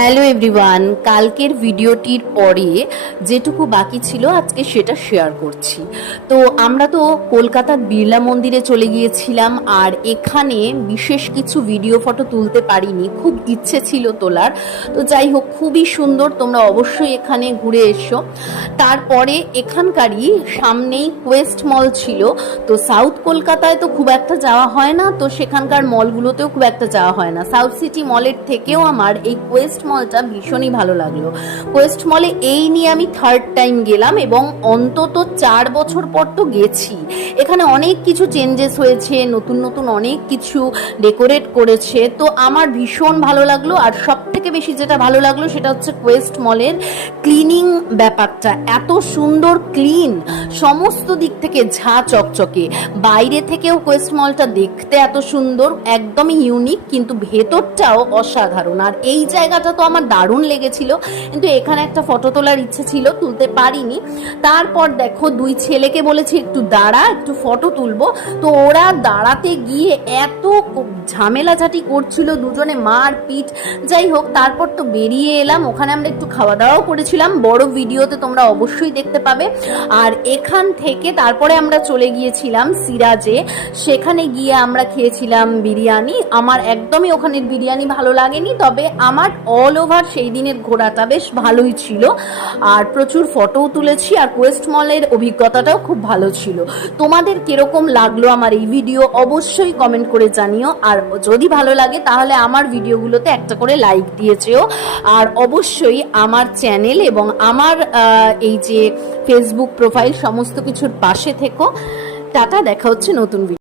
Hello everyone, কালকের ভিডিওটির পরে যেটুকু বাকি ছিল আজকে সেটা শেয়ার করছি। তো আমরা তো কলকাতার বিড়লা মন্দিরে চলে গিয়েছিলাম, আর এখানে বিশেষ কিছু ভিডিও ফটো তুলতে পারিনি, খুব ইচ্ছে ছিল তোলার। তো যাই হোক, খুবই সুন্দর, তোমরা অবশ্যই এখানে ঘুরে এসো। তারপরে এখানকারই সামনেই কোয়েস্ট মল ছিল। তো সাউথ কলকাতায় তো খুব একটা যাওয়া হয় না, তো সেখানকার মলগুলোতেও খুব একটা যাওয়া হয় না। সাউথ সিটি মলের থেকেও আমার এই কোয়েস্ট মলটা ভীষণই ভালো লাগলো। কোয়েস্ট মলে এই নিয়ে আমি থার্ড টাইম গেলাম, এবং অন্তত 4 বছর পর তো গেছি। এখানে অনেক কিছু চেঞ্জেস হয়েছে, নতুন নতুন অনেক কিছু ডেকোরেট করেছে, তো আমার ভীষণ ভালো লাগলো। আর সব থেকে বেশি যেটা ভালো লাগলো সেটা হচ্ছে কোয়েস্ট মলের ক্লিনিং ব্যাপারটা। এত সুন্দর ক্লিন, সমস্ত দিক থেকে ঝা চকচকে। বাইরে থেকেও কোয়েস্ট মলটা দেখতে এত সুন্দর, একদমই ইউনিক, কিন্তু ভেতরটাও অসাধারণ। আর এই জায়গাটা তো আমার দারুণ লেগেছিল, কিন্তু এখানে একটা ফটো তোলার ইচ্ছে ছিল, তুলতে পারিনি। তারপর দেখো, দুই ছেলেকে বলেছি একটু দাঁড়া, একটু ফটো তুলবো। তো ওরা দাঁড়াতে গিয়ে এত ঝামেলাঝাটি করছিল, দুজনে মারপিট। যাই হোক, তারপর তো বেরিয়ে এলাম। ওখানে আমরা একটু খাওয়া দাওয়াও করেছিলাম, বড় ভিডিওতে তোমরা অবশ্যই দেখতে পাবে। আর এখান থেকে তারপরে আমরা চলে গিয়েছিলাম সিরাজে। সেখানে গিয়ে আমরা খেয়েছিলাম বিরিয়ানি। আমার একদমই ওখানের বিরিয়ানি ভালো লাগেনি, তবে আমার অল ওভার সেই দিনের ঘোরাটা বেশ ভালোই ছিল। আর প্রচুর ফটোও তুলেছি, আর কোয়েস্ট মলের অভিজ্ঞতাটাও খুব ভালো ছিল। তোমাদের কিরকম লাগলো আমার এই ভিডিও অবশ্যই কমেন্ট করে জানিও। আর যদি ভালো লাগে তাহলে আমার ভিডিওগুলোতে একটা করে লাইক দিয়েছেও। আর অবশ্যই আমার চ্যানেল এবং আমার এই যে ফেসবুক প্রোফাইল সমস্ত কিছুর পাশে থেকো। টাটা, দেখা হচ্ছে নতুন ভিডিও।